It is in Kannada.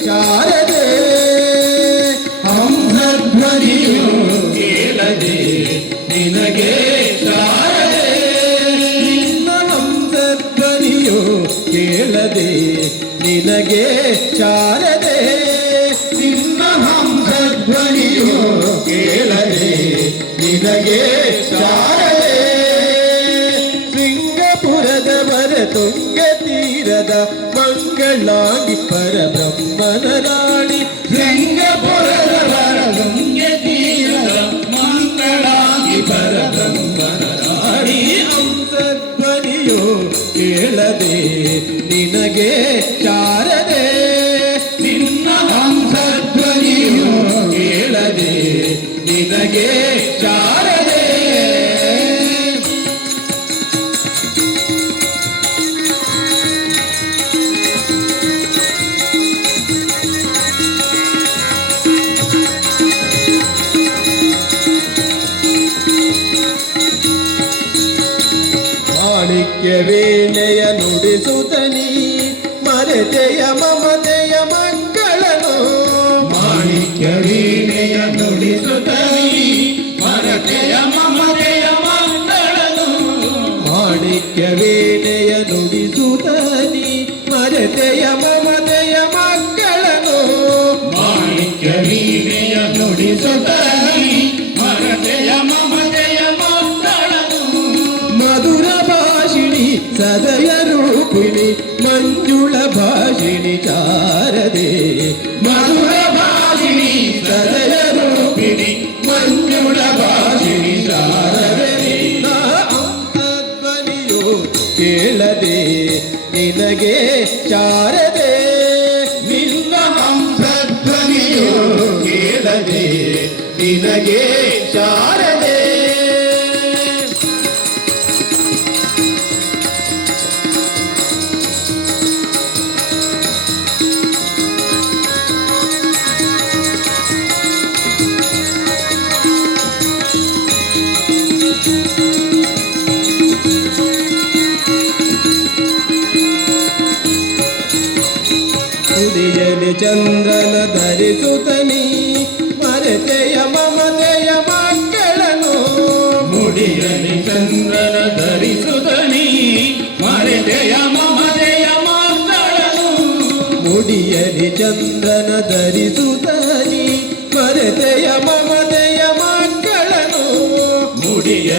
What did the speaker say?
ಶಾರದೆ ಹಂಸಧ್ವನಿಯು ಕೇಳದೆ ನಿನಗೆ ಶಾರದೆ ನಿನ್ನ ಹಂಸಧ್ವನಿಯು ಕೇಳದೆ ನಿನಗೆ ಶಾರದೆ ನಿನ್ನ ಹಂಸಧ್ವನಿಯು ಕೇಳದೆ ನಿನಗೆ ಶಾರದೆ ಸಿಂಗಪುರದವರ ತುಂಗ ತೀರದ ಮಂಗಳಾಂಗಿ ಪರಬ್ರಹ್ಮನ ರಾಣಿ ಸಿಂಗಪುರದವರ ತುಂಗ ತೀರದ ಮಂಗಳಾಂಗಿ ಪರಬ್ರಹ್ಮನ ರಾಣಿ ಹಂಸಧ್ವನಿಯು ಕೇಳದೆ ನಿನಗೆ ಶಾರದೆ ನಿನ್ನ ಹಂಸಧ್ವನಿಯು ಕೇಳದೆ ನಿನಗೆ ಶಾರದೆ ಮಾಣಿಕ್ಯ ವೀಣೆಯ ನುಡಿಸುತ್ತನಿ ಮರೆತೆಯ ಮಮತೆಯ ಮಕ್ಕಳನು ಮಾಣಿಕ್ಯ ವೀಣೆಯ ನುಡಿಸುತ್ತನಿ ಮರೆತೆಯ ಮಮತೆಯ ಮಕ್ಕಳನು ಮಾಣಿಕ್ಯ ವೀಣೆಯ ನುಡಿಸುತ್ತನಿ ಮರೆತೆಯ ಮಮತೆಯ ಮಕ್ಕಳನು ಮಾಣಿಕ್ಯ ವೀಣೆಯ ನುಡಿಸುತ್ತನಿ ಮರೆತೆಯ ಮಮತೆಯ ಮಕ್ಕಳನು ಮಧುರ ಭಾಷಿಣಿ ಸದಯ ರೂಪಿಣಿ ಮಂಜುಳ ಭಾಷಿಣಿ ಶಾರದೆ ಮಧುರ ಭಾಷಿಣಿ ಸದಯ ರೂಪಿಣಿ ಮಂಜುಳ ಭಾಷಿಣಿ ಶಾರದೆ ಹಂಸಧ್ವನಿಯು ಕೇಳದೆ ನಿನಗೆ ಶಾರದೆ ನಿನ್ನ ಹಂಸಧ್ವನಿಯು ಕೇಳದೆ ನಿನಗೆ ಶಾರದೆ ಮುಡಿಯಲಿ ಚಂದ್ರನ ಧರಿಸುತ್ತನಿ ಮರೆತೆಯ ಮಮತೆಯ ಮಕ್ಕಳನು ಮುಡಿಯಲಿ ಚಂದ್ರನ ಧರಿಸುತ್ತನಿ ಮರೆತೆಯ ಮಮತೆಯ ಮಕ್ಕಳನು ಮುಡಿಯಲಿ ಚಂದ್ರನ ಧರಿಸುತ್ತನಿ ಮರೆತೆಯ